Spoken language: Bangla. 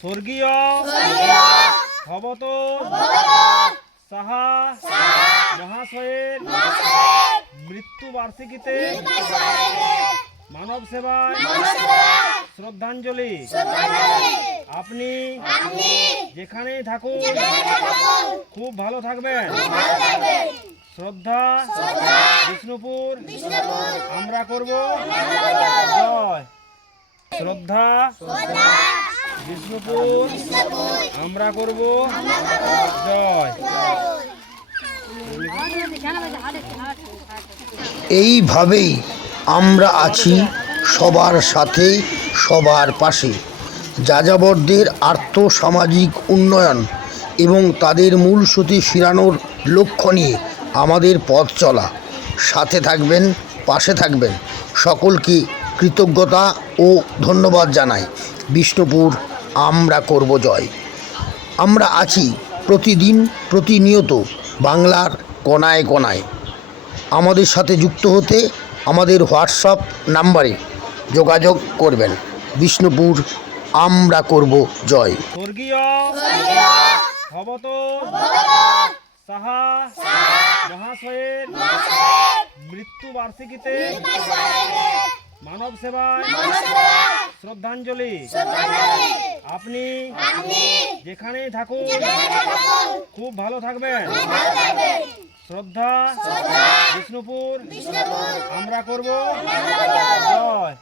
স্বর্গীয় ভবত সাহা মহাশয়ের মৃত্যু বার্ষিকীতে মানব সেবায় শ্রদ্ধাঞ্জলি। আপনি যেখানেই থাকুন খুব ভালো থাকবেন। শ্রদ্ধা বিষ্ণুপুর আমরা করব জয়। শ্রদ্ধা বিষ্ণুপুর আমরা করব জয়। এইভাবেই আমরা আছি সবার সাথে, সবার পাশে। যাযাবরদের আর্থসামাজিক উন্নয়ন এবং তাদের মূল সুতি ফিরানোর লক্ষ্য নিয়ে আমাদের পথ চলা। সাথে থাকবেন, পাশে থাকবেন। সকলকে কৃতজ্ঞতা ও ধন্যবাদ জানাই। বিষ্ণুপুর আমরা করব জয়। আমরা আছি প্রতিদিন, প্রতিনিয়ত বাংলার কোনায় কোনায়। আমাদের সাথে যুক্ত হতে আমাদের হোয়াটসঅ্যাপ নাম্বারে যোগাযোগ করবেন। বিষ্ণুপুর আমরা করব জয়। স্বর্গীয় ভবত সাহা মহাশয়ের মৃত্যু বার্ষিকীতে মানব সেবায় শ্রদ্ধাঞ্জলি। আপনি যেখানেই থাকুন খুব ভালো থাকবেন। শ্রদ্ধা বিষ্ণুপুর আমরা করব জয়।